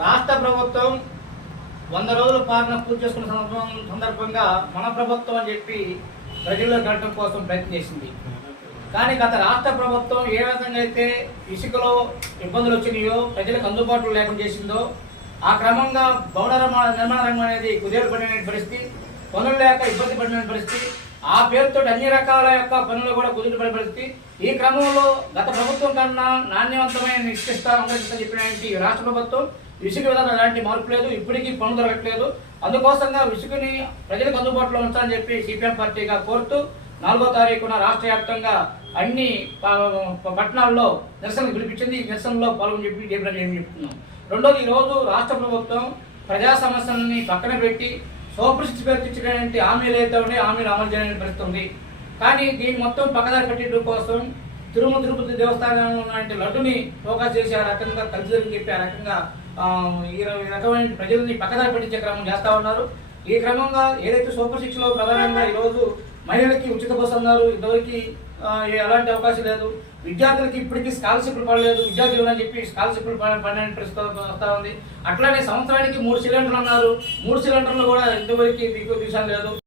రాష్ట్ర ప్రభుత్వం వంద రోజుల పాలన పూర్తి చేసుకున్న సందర్భం సందర్భంగా మన ప్రభుత్వం అని చెప్పి ప్రజల్లో గడటం కోసం ప్రయత్నం చేసింది. కానీ గత రాష్ట్ర ప్రభుత్వం ఏ విధంగా అయితే ఇసుకలో ఇబ్బందులు వచ్చినాయో ప్రజలకు అందుబాటులో లేకుండా చేసిందో ఆ క్రమంగా భవన నిర్మాణ నిర్మాణ రంగం అనేది కుదేలు పడిన పరిస్థితి పనులు లేక ఇబ్బంది పడిన పరిస్థితి ఆ పేరుతో అన్ని రకాల యొక్క పనులు కూడా కుదురు పరిస్థితి. ఈ క్రమంలో గత ప్రభుత్వం కన్నా నాణ్యవంతమైన నిశ్చిస్తామని చెప్పినటువంటి ఈ రాష్ట్ర ప్రభుత్వం ఇసుక విధానం ఎలాంటి మార్పు లేదు ఇప్పటికీ పనులు దొరకట్లేదు. అందుకోసంగా ఇసుకని ప్రజలకు అందుబాటులో ఉంచాలని చెప్పి సిపిఎం పార్టీగా కోరుతూ నాలుగో తారీఖున రాష్ట్ర వ్యాప్తంగా అన్ని పట్టణాల్లో నిరసనకు పిలిపించింది ఈ నిరసనలో పాల్గొని చెప్పి చెప్పిన చెప్తున్నాం. రెండోది ఈరోజు రోజు రాష్ట్ర ప్రభుత్వం ప్రజా సమస్యలని పక్కన పెట్టి సూపర్ సిక్స్ పేరు హామీలు అయితే ఉంటే హామీలు అమలు చేయడానికి పరిస్థితి ఉంది. కానీ దీన్ని మొత్తం పక్కదారి పెట్టడం కోసం తిరుమల తిరుపతి దేవస్థానం ఉన్నటువంటి లడ్డుని ఫోకస్ చేసి ఆ రకంగా కలిసి చెప్పి ఆ రకంగా ఈ రకమైన ప్రజల్ని పక్కదారి పెట్టించే క్రమం చేస్తా ఉన్నారు. ఈ క్రమంగా ఏదైతే సూపర్ సిక్స్ ప్రధానంగా ఈ రోజు మహిళలకి ఉచిత బస్సు అన్నారు. ఇంతవరకు ఎలాంటి అవకాశం లేదు. విద్యార్థులకి ఇప్పటికీ స్కాలర్షిప్లు పడలేదు. విద్యార్థులు అని చెప్పి స్కాలర్షిప్లు పడిన ప్రస్తుతం వస్తూ ఉంది. అట్లానే సంవత్సరానికి మూడు సిలిండర్లు అన్నారు. మూడు సిలిండర్లు కూడా ఇంతవరకు మీకు విషయం లేదు.